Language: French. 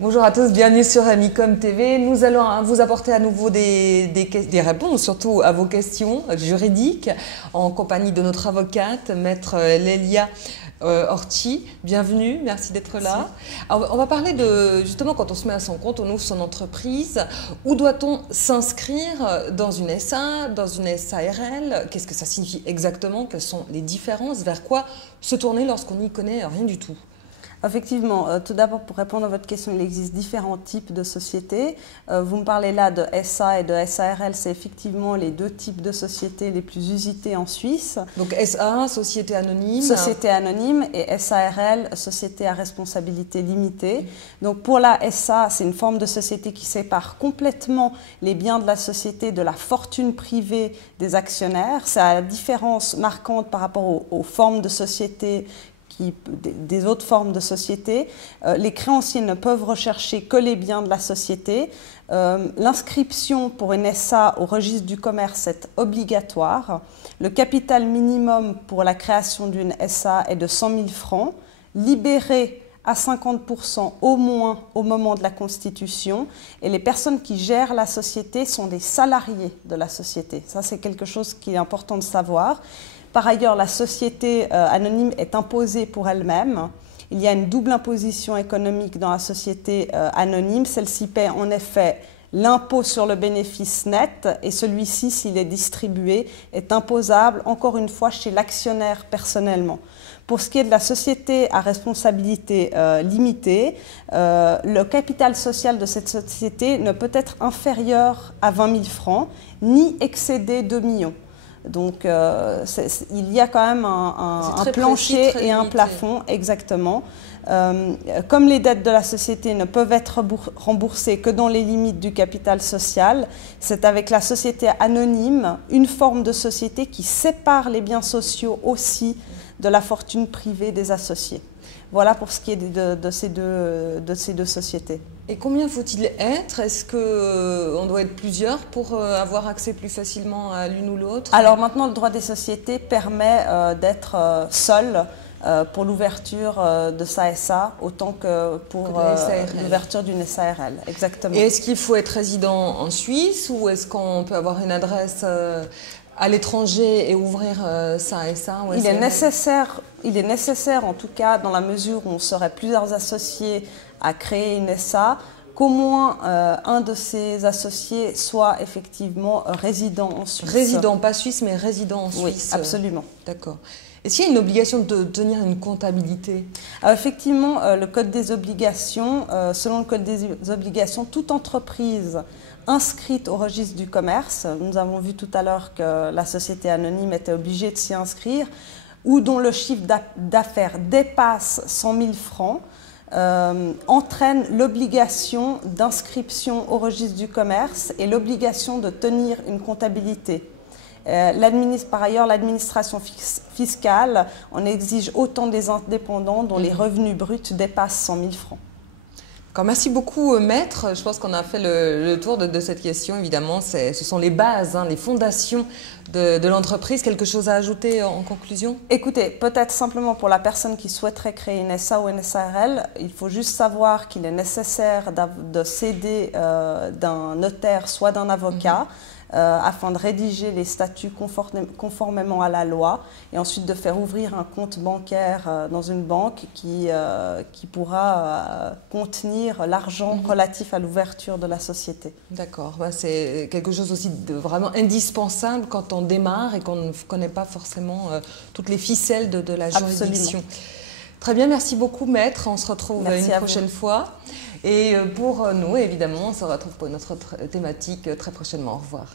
Bonjour à tous, bienvenue sur Amicom TV. Nous allons vous apporter à nouveau des réponses, surtout à vos questions juridiques, en compagnie de notre avocate, Maître Lélia Orti. Bienvenue, merci d'être là. Alors, on va parler de, justement, quand on se met à son compte, on ouvre son entreprise, où doit-on s'inscrire dans une SA, dans une SARL? Qu'est-ce que ça signifie exactement? Quelles sont les différences? Vers quoi se tourner lorsqu'on n'y connaît rien du tout? Effectivement, tout d'abord pour répondre à votre question, il existe différents types de sociétés. Vous me parlez là de SA et de SARL, c'est effectivement les deux types de sociétés les plus usités en Suisse. Donc SA, société anonyme. Société anonyme, et SARL, société à responsabilité limitée. Donc pour la SA, c'est une forme de société qui sépare complètement les biens de la société de la fortune privée des actionnaires. C'est la différence marquante par rapport aux formes de société des autres formes de société. Les créanciers ne peuvent rechercher que les biens de la société. L'inscription pour une SA au registre du commerce est obligatoire. Le capital minimum pour la création d'une SA est de 100 000 francs, libéré à 50% au moins au moment de la constitution. Et les personnes qui gèrent la société sont des salariés de la société. Ça, c'est quelque chose qui est important de savoir. Par ailleurs, la société anonyme est imposée pour elle-même. Il y a une double imposition économique dans la société anonyme. Celle-ci paie en effet l'impôt sur le bénéfice net et celui-ci, s'il est distribué, est imposable, encore une fois, chez l'actionnaire personnellement. Pour ce qui est de la société à responsabilité limitée, le capital social de cette société ne peut être inférieur à 20 000 francs, ni excéder 2 millions. Donc, il y a quand même un plancher et un plafond, exactement. Comme les dettes de la société ne peuvent être remboursées que dans les limites du capital social, c'est avec la société anonyme une forme de société qui sépare les biens sociaux aussi de la fortune privée des associés. Voilà pour ce qui est de ces deux sociétés. Et combien faut-il être? Est-ce qu'on doit être plusieurs pour avoir accès plus facilement à l'une ou l'autre? Alors maintenant, le droit des sociétés permet d'être seul pour l'ouverture de sa SA, autant que pour l'ouverture d'une SARL. Exactement. Et est-ce qu'il faut être résident en Suisse ou est-ce qu'on peut avoir une adresse à l'étranger et ouvrir sa SA ou il est nécessaire, en tout cas, dans la mesure où on serait plusieurs associés à créer une SA, qu'au moins un de ces associés soit effectivement résident en Suisse. Résident, pas suisse, mais résident en Suisse. Oui, absolument. D'accord. Est-ce qu'il y a une obligation de tenir une comptabilité? Effectivement, le Code des obligations, selon le Code des obligations, toute entreprise inscrite au registre du commerce, nous avons vu tout à l'heure que la société anonyme était obligée de s'y inscrire, ou dont le chiffre d'affaires dépasse 100 000 francs, entraîne l'obligation d'inscription au registre du commerce et l'obligation de tenir une comptabilité. Par ailleurs, l'administration fiscale en exige autant des indépendants dont les revenus bruts dépassent 100 000 francs. Merci beaucoup, Maître. Je pense qu'on a fait le tour de cette question. Évidemment, ce sont les bases, les fondations de l'entreprise. Quelque chose à ajouter en conclusion? Écoutez, peut-être simplement pour la personne qui souhaiterait créer une SA ou une SARL, il faut juste savoir qu'il est nécessaire de s'aider d'un notaire, soit d'un avocat, afin de rédiger les statuts conformément à la loi et ensuite de faire ouvrir un compte bancaire dans une banque qui pourra contenir l'argent relatif à l'ouverture de la société. D'accord, c'est quelque chose aussi de vraiment indispensable quand on démarre et qu'on ne connaît pas forcément toutes les ficelles de la juridiction. Très bien, merci beaucoup, Maître. On se retrouve une prochaine fois. Et pour nous, évidemment, on se retrouve pour notre thématique très prochainement. Au revoir.